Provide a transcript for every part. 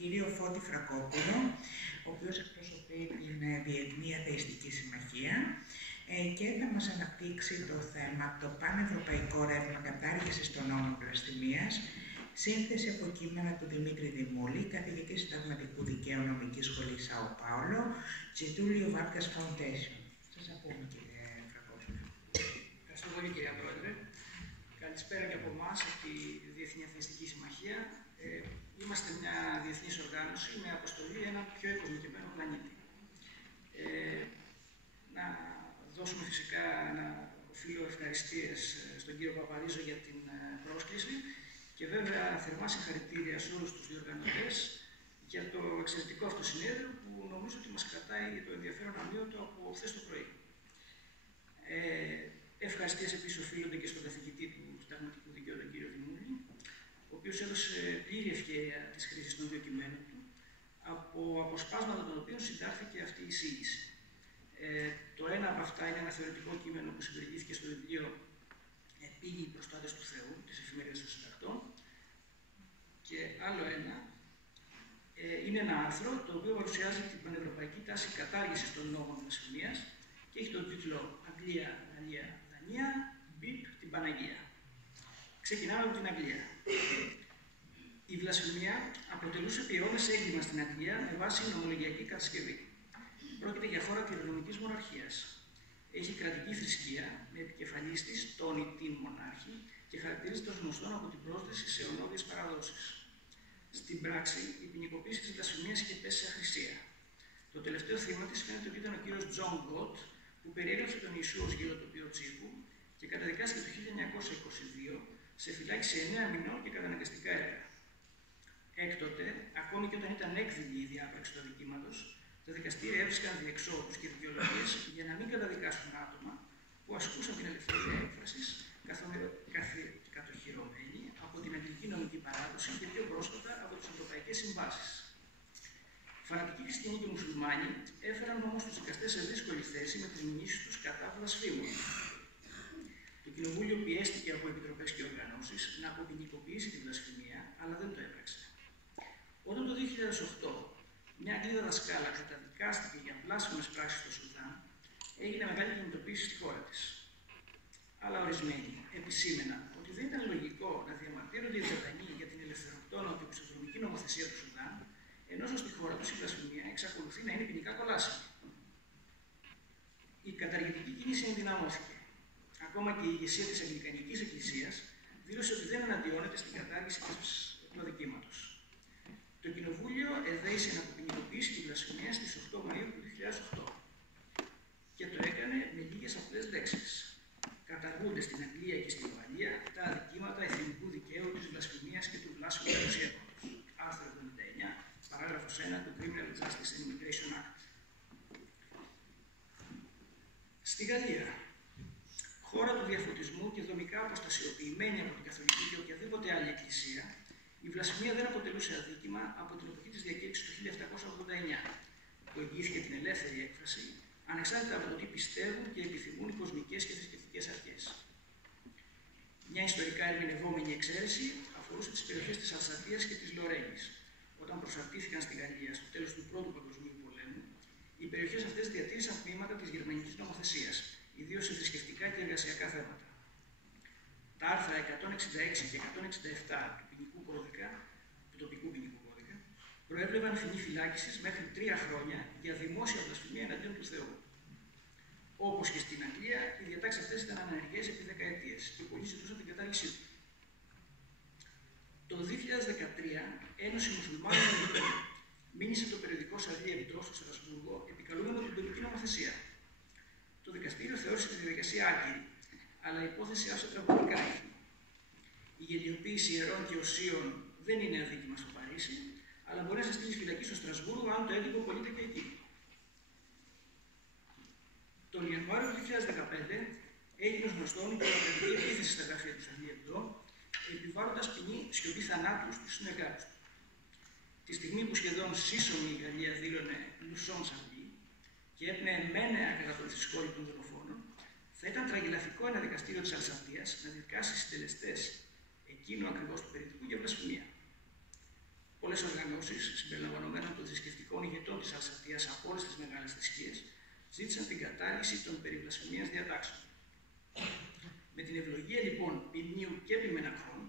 κύριο Φώτη Φρακόπουλο, ο οποίος εκπροσωπεί την Διεθνή Αθεϊστική Συμμαχία και θα μας αναπτύξει το θέμα το πανευρωπαϊκό ρεύμα κατάργησης των νόμων βλασφημίας, σύνθεση από κείμενα του Δημήτρη Δημούλη, καθηγητή συνταγματικού δικαίου νομικής σχολής Σάο Πάολο, Getúlio Vargas Foundation. Σας ακούμε, κύριε Φρακόπουλο. Ευχαριστώ πολύ, κυρία Πρόεδρε. Καλησπέρα και από εμάς, από τη Διεθνή Αθεϊστική Συμμαχία. Είμαστε μια διεθνής οργάνωση με αποστολή έναν πιο οικοδομημένο πλανήτη. Να δώσουμε φυσικά ένα οφείλω ευχαριστίες στον κύριο Παπαρίζο για την πρόσκληση και βέβαια θερμά συγχαρητήρια σε όλους τους διοργανωτές για το εξαιρετικό αυτό συνέδριο που νομίζω ότι μας κρατάει το ενδιαφέρον αμύωτο από χθες το πρωί. Ευχαριστίες επίσης οφείλονται και στον καθηγητή του συνταγματικού δικαίου, τον κύριο Δημούλη, ο οποίος έδωσε πλήρη ευκαιρία της χρήσης των δύο κειμένων του, από αποσπάσματα των οποίων συντάχθηκε αυτή η εισήγηση. Το ένα από αυτά είναι ένα θεωρητικό κείμενο που συμπεριλήφθηκε στο βιβλίο «Επίγειοι προστάτες του Θεού» της Εφημερίδας των Συντακτών, και άλλο ένα είναι ένα άρθρο το οποίο παρουσιάζει την πανευρωπαϊκή τάση κατάργησης των νόμων βλασφημίας και έχει τον τίτλο «Αγγλία, Γαλλία, Δανία, μπιπ την Παναγία». Ξεκινάμε από την Αγγλία. Η βλασφημία αποτελούσε επί αιώνες έγκλημα στην Αγγλία με βάση νομολογιακή κατασκευή. Πρόκειται για χώρα κληρονομικής μοναρχίας. Έχει κρατική θρησκεία με επικεφαλής της τον ή την μονάρχη και χαρακτηρίζεται ως γνωστόν από την πρόσθεση σε ονόδιες παραδόσεις. Στην πράξη, η ποινικοποίηση της βλασφημίας είχε πέσει σε αχρησία. Το τελευταίο θύμα της φαίνεται ότι ήταν ο κύριος Τζον Γκοτ, που περιέγραψε τον Ιησού ως γελοτοπίο τσίρκου και καταδικάστηκε το 1922 σε φυλάκιση 9 μηνών και καταναγκαστικά έργα. Έκτοτε, ακόμη και όταν ήταν έκδηλη η διάπραξη του αδικήματος, τα δικαστήρια έβρισκαν διεξόδους και δικαιολογίες για να μην καταδικάσουν άτομα που ασκούσαν την ελευθερία έκφρασης, κατοχυρωμένοι από την αγγλική νομική παράδοση και πιο πρόσφατα από τις ευρωπαϊκές συμβάσεις. Φανατικοί χριστιανοί και μουσουλμάνοι έφεραν όμως τους δικαστές σε δύσκολη θέση με τις μηνύσεις τους κατά βλασφήμων. Το Κοινοβούλιο πιέστηκε από επιτροπές και οργανώσεις να αποποινικοποιήσει τη βλασφημία, αλλά δεν το έπραξε. Όταν το 2008 μια Αγγλίδα δασκάλα καταδικάστηκε για βλάσφημες πράξεις στο Σουδάν, έγινε μεγάλη κινητοποίηση στη χώρα της. Αλλά ορισμένοι επισήμεναν ότι δεν ήταν λογικό να διαμαρτύρονται οι Βρετανοί για την ελευθεροκτόνο και οπισθοδρομική νομοθεσία του Σουδάν, ενώ στη χώρα τους η βλασφημία εξακολουθεί να είναι ποινικά κολάσιμη. Η καταργητική κίνηση ενδυναμώθηκε. Ακόμα και η ηγεσία της Αγγλικανικής Εκκλησίας δήλωσε ότι δεν αναντιώνεται στην κατάργηση του αδικήματος. Το Κοινοβούλιο εδέησε να αποποινικοποιήσει τη βλασφημία στις 8 Μαΐου του 2008 και το έκανε με λίγες απλές λέξεις. Καταργούνται στην Αγγλία και στην Ουαλία τα αδικήματα εθνικού δικαίου της βλασφημίας και του βλάσφημου παρουσιέματος. Άρθρο 79, παράγραφος 1 του Criminal Justice and Immigration Act. Στη Γαλλία, χώρα του διαφωτισμού και δομικά αποστασιοποιημένη από την Καθολική και οποιαδήποτε άλλη εκκλησία, η βλασφημία δεν αποτελούσε αδίκημα από την εποχή της διακήρυξης του 1789, που εγγύθηκε την ελεύθερη έκφραση, ανεξάρτητα από το τι πιστεύουν και επιθυμούν οι κοσμικές και θρησκευτικές αρχές. Μια ιστορικά ερμηνευόμενη εξαίρεση αφορούσε τις περιοχές της Αλσατίας και της Λορένης. Όταν προσαρτήθηκαν στη Γαλλία στο τέλος του Πρώτου Παγκοσμίου Πολέμου, οι περιοχές αυτές διατήρησαν τμήματα της γερμανικής νομοθεσίας, ιδίως σε θρησκευτικά και εργασιακά θέματα. Τα άρθρα 166 και 167 του τοπικού ποινικού κώδικα προέβλεπαν ποινή φυλάκισης μέχρι 3 χρόνια για δημόσια βλασφημία εναντίον του Θεού. Όπως και στην Αγγλία, οι διατάξεις αυτές ήταν ανενεργές επί δεκαετίες και πολλοί ζητούσαν την κατάργησή του. Το 2013, Ένωση Μουσουλμάνων μήνυσε το περιοδικό Σαλί Εμπτρό στο Στρασβούργο επικαλούμενο την τοπική νομοθεσία. Το δικαστήριο θεώρησε τη διαδικασία άγκυρη, αλλά η υπόθεση άφησε τραυματικά ίχνη. Η γελιοποίηση ιερών και οσίων δεν είναι αδίκημα στο Παρίσι, αλλά μπορεί να σε στείλει φυλακή στο Στρασβούργο αν το έντυπο πωλείται και εκεί. Τον Ιανουάριο του 2015 έγινε γνωστόν η τρομοκρατική επίθεση στα γραφεία του Σαλί Εμπτρό, επιβάλλοντας ποινή σιωπή θανάτου στους συνεργάτες του. Τη στιγμή που σχεδόν σύσσωμη η Γαλλία δήλωνε Λουσόν Σαμπί και έπνεε μένεα κατά τον θρησκόλη των δολοφόνων, θα ήταν τραγελαφικό ένα δικαστήριο της Αλσατίας να δικάσει συντελεστές εκείνου ακριβώς του περιττικού για βλασφημία. πολλές οργανώσεις, συμπεριλαμβανομένων των θρησκευτικών ηγετών της Αλσατίας από όλες τις μεγάλες θρησκείες, ζήτησαν την κατάργηση των περί βλασφημίας διατάξεων. Με την ευλογία λοιπόν ποιμνίου και επιμεναχρών,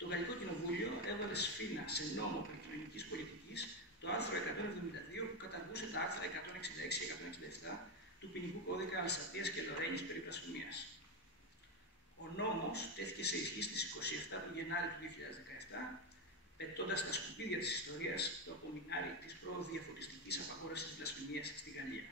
το Γαλλικό Κοινοβούλιο έβαλε σφήνα σε νόμο περί κοινωνικής πολιτικής το άρθρο 172 που καταργούσε τα άρθρα 166 και 167 του ποινικού κώδικα Αλσατίας και Λορένης περί βλασφημίας. Ο νόμος τέθηκε σε ισχύ στις 27 του Γενάρη του 2017, πετώντας στα σκουπίδια της ιστορίας το απομεινάρι της προδιαφωτιστικής απαγόρευσης της βλασφημίας στη Γαλλία.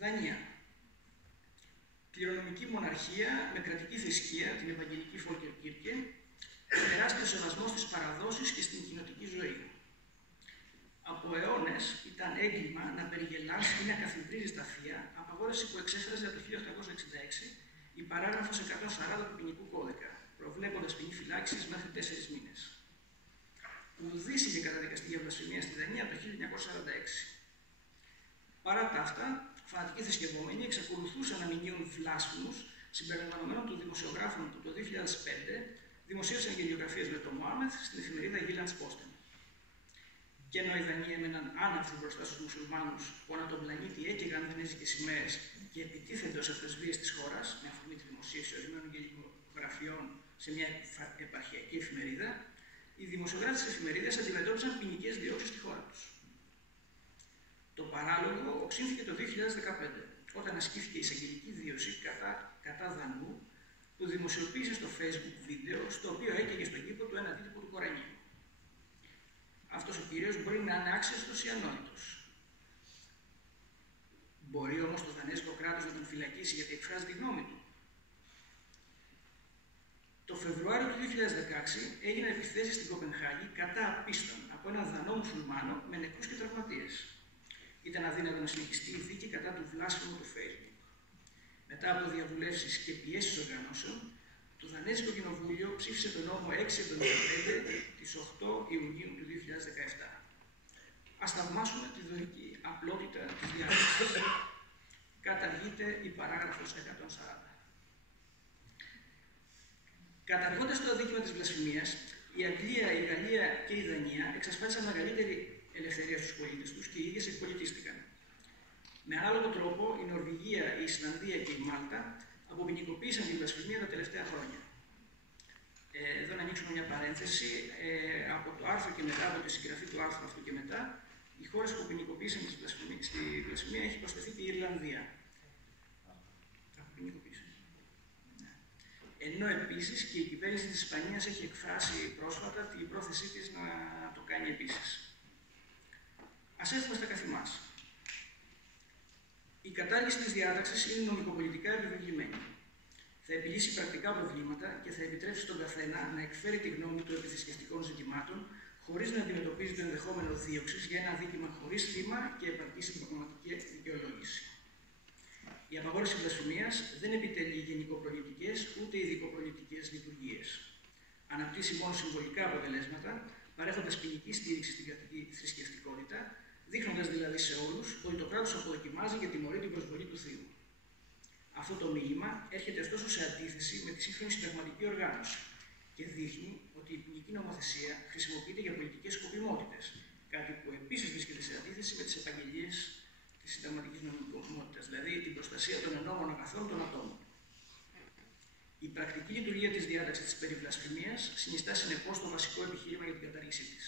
Δανία. Κληρονομική μοναρχία με κρατική θρησκεία, την Ευαγγελική Folkekirche, τεράστιο σεβασμό στις παραδόσεις και στην κοινοτική ζωή. Από αιώνες ήταν έγκλημα να περιγελάσει ή να καθιβρίζει τα θεία, απαγόρευση που εξέφραζε από το 1866 η παράγραφος 140 του ποινικού κώδικα, προβλέποντας ποινή φυλάκισης μέχρι 4 μήνες. Ουδής είχε καταδικαστεί για βλασφημία στη Δανία το 1946. Παρά τα αυτά, φανατικοί θρησκευόμενοι εξακολουθούσαν να μηνύουν βλάσφημους, συμπεριλαμβανομένων των δημοσιογράφων που το 2005 δημοσίευσαν γελιογραφίες με τον Μωάμεθ στην εφημερίδα Γίλαντς Πόστεν. Και ενώ οι Δανείοι έμεναν άναυδοι μπροστά στους μουσουλμάνους που ανά τον πλανήτη έκαιγαν δανέζικες σημαίες και επιτίθενται ως αυτοσβείες της χώρας, με αφορμή τη δημοσίευση ορισμένων γελιογραφιών σε μια επαρχιακή εφημερίδα, οι δημοσιογράφοι της εφημερίδας αντιμετώπιζαν ποινικές διώξεις στη χώρα τους. Το παράλογο οξύνθηκε το 2015, όταν ασκήθηκε η εισαγγελική δίωξη κατά Δανού, που δημοσιοποίησε στο Facebook βίντεο, στο οποίο έκαιγε στον κήπο του ένα αντίτυπο του Κορανίου. Αυτός ο κύριος μπορεί να είναι άξιαστος ή ανόητος. Μπορεί όμως το δανέζικο κράτος να τον φυλακίσει γιατί εκφράζει τη γνώμη του. Το Φεβρουάριο του 2016 έγιναν επιθέσεις στην Κοπενχάγη κατά απίστων από έναν Δανό μουσουλμάνο με νεκρούς και τραυματίες. Ήταν αδύνατο να συνεχιστεί η δίκη κατά του βλάσφημου του Facebook. Μετά από διαβουλεύσεις και πιέσεις οργανώσεων, το Δανέζικο Κοινοβούλιο ψήφισε τον νόμο 675 της 8 Ιουνίου του 2017. Ας θαυμάσουμε τη δωρική απλότητα της διάταξης. Καταργείται η παράγραφος 140. Καταργώντας το αδίκημα της βλασφημίας, η Αγγλία, η Γαλλία και η Δανία εξασφάλισαν μεγαλύτερη ελευθερία στους πολίτες τους και οι ίδιες εκπολιτίστηκαν. Με ανάλογο τρόπο, η Νορβηγία, η Ισλανδία και η Μάλτα αποποινικοποίησαν τη βλασφημία τα τελευταία χρόνια. Εδώ να ανοίξουμε μια παρένθεση. Από το άρθρο και μετά, από τη συγγραφή του άρθρου αυτού και μετά, οι χώρες που ποινικοποίησαν τη βλασφημία έχει προσθεθεί και η Ιρλανδία. Ενώ επίσης και η κυβέρνηση της Ισπανίας έχει εκφράσει πρόσφατα την πρόθεσή της να το κάνει επίσης. Ας έρθουμε στα καθημάς. Η κατάργηση της διάταξης είναι νομικοπολιτικά επιβεβλημένη. Θα επιλύσει πρακτικά προβλήματα και θα επιτρέψει στον καθένα να εκφέρει τη γνώμη του επί θρησκευτικών ζητημάτων, χωρίς να αντιμετωπίζει το ενδεχόμενο δίωξης για ένα δίκημα χωρίς θύμα και επαρκή συμπραγματική δικαιολόγηση. Η απαγόρευση βλασφημίας δεν επιτελεί γενικοπολιτικές ούτε ειδικοπολιτικές λειτουργίες. Αναπτύσσει μόνο συμβολικά αποτελέσματα, παρέχοντας ποινική στήριξη στην κρατική θρησκευτικότητα, δείχνοντας δηλαδή σε όλους ότι το κράτος αποδοκιμάζει και τιμωρεί την προσβολή του θείου. Αυτό το μήνυμα έρχεται ωστόσο σε αντίθεση με τη σύγχρονη συνταγματική οργάνωση και δείχνει ότι η ποινική νομοθεσία χρησιμοποιείται για πολιτικές σκοπιμότητες, κάτι που επίσης βρίσκεται σε αντίθεση με τις επαγγελίες της συνταγματικής νομιμότητας, δηλαδή την προστασία των ενόμων αγαθών των ατόμων. Η πρακτική λειτουργία της διάταξης της περί βλασφημίας συνιστά συνεπώς το βασικό επιχείρημα για την κατάργησή της.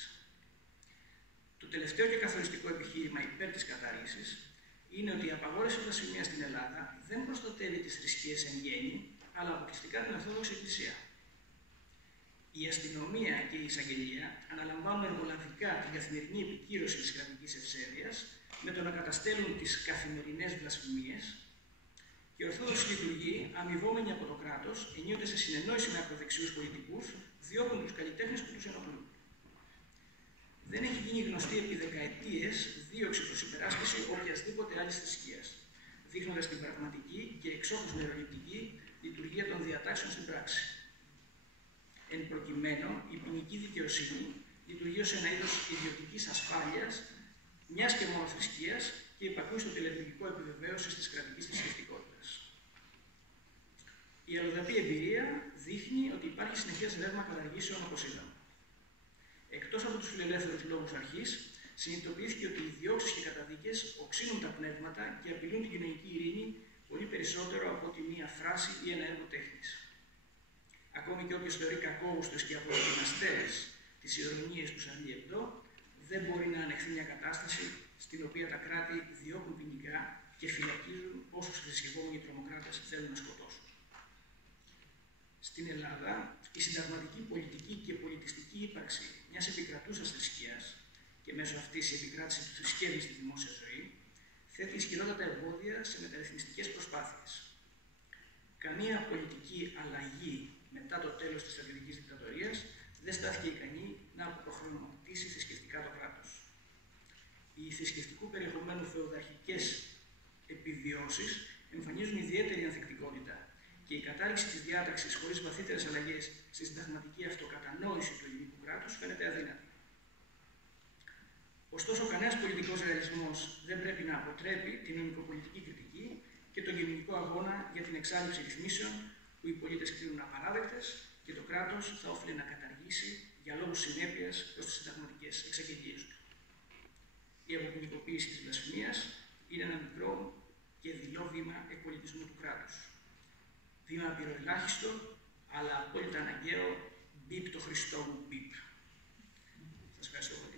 Το τελευταίο και καθοριστικό επιχείρημα υπέρ της κατάργησης είναι ότι η απαγόρευση βλασφημίας στην Ελλάδα δεν προστατεύει τις θρησκείες εν γέννη, αλλά αποκλειστικά την Ορθόδοξη Εκκλησία. Η αστυνομία και η εισαγγελία αναλαμβάνουν εργολαβικά την καθημερινή επικύρωση της κρατικής ευσέβειας με το να καταστέλουν τις καθημερινές βλασφημίες και η Ορθόδοξη λειτουργεί, αμοιβόμενοι από το κράτος, ενίοτε σε συνεννόηση με ακροδεξιούς πολιτικούς, διώκουν τους καλλιτέχνες που τους ενοχλούν. Δεν έχει γίνει γνωστή επί δεκαετίες δίωξη προς υπεράσπιση οποιασδήποτε άλλης θρησκείας, δείχνοντας την πραγματική και εξόχως μεροληπτική λειτουργία των διατάξεων στην πράξη. Εν προκειμένου, η ποινική δικαιοσύνη λειτουργεί ως ένα είδος ιδιωτικής ασφάλειας, μιας και μόνο θρησκείας και υπακούει στο τελετουργικό επιβεβαίωσης της κρατικής θρησκευτικότητας. Η αλλοδαπή εμπειρία δείχνει ότι υπάρχει συνεχές ρεύμα καταργήσεων, όπως είδαμε. από τους φιλελεύθερους λόγους αρχής, συνειδητοποιήθηκε ότι οι διώξεις και καταδίκες οξύνουν τα πνεύματα και απειλούν την κοινωνική ειρήνη πολύ περισσότερο από ότι μία φράση ή ένα έργο τέχνης. Ακόμη και όποιος θεωρεί κακόβουστος και αποδοκιμαστές τις ειρωνίες του Σαρλί Εμπντό, δεν μπορεί να ανεχθεί μια κατάσταση στην οποία τα κράτη διώκουν ποινικά και φυλακίζουν όσους θρησκευόμενοι τρομοκράτες θέλουν να σκοτώσουν. Στην Ελλάδα, η συνταγματική πολιτική και πολιτιστική ύπαρξη μιας επικρατούσας θρησκείας και μέσω αυτής η επικράτηση του θρησκεύει στη δημόσια ζωή, θέτει ισχυρότατα εμπόδια σε μεταρρυθμιστικές προσπάθειες. Καμία πολιτική αλλαγή μετά το τέλος της στρατιωτικής δικτατορίας δεν στάθηκε ικανή να αποπροχρωματίσει θρησκευτικά το κράτος. Οι θρησκευτικού περιεχομένου φεουδαρχικές επιβιώσεις εμφανίζουν ιδιαίτερη ανθεκτικότητα και η κατάργηση της διάταξης χωρίς βαθύτερες αλλαγές στη συνταγματική αυτοκατανόηση του ελληνικού κράτους φαίνεται αδύνατη. Ωστόσο, κανένας πολιτικός ρεαλισμός δεν πρέπει να αποτρέπει την νομικοπολιτική κριτική και τον κοινωνικό αγώνα για την εξάλληψη ρυθμίσεων που οι πολίτες κρίνουν απαράδεκτες και το κράτος θα όφιλε να καταργήσει για λόγους συνέπειας προς τις συνταγματικές εξαγγελίες του. Η αποποινικοποίηση της βλασφημίας είναι ένα μικρό και δειλό βήμα εκπολιτισμού του κράτους. Βήμα απειροελάχιστο, αλλά απόλυτα αναγκαίο, μπιπ το Χριστό μου μπιπ. Σας ευχαριστώ.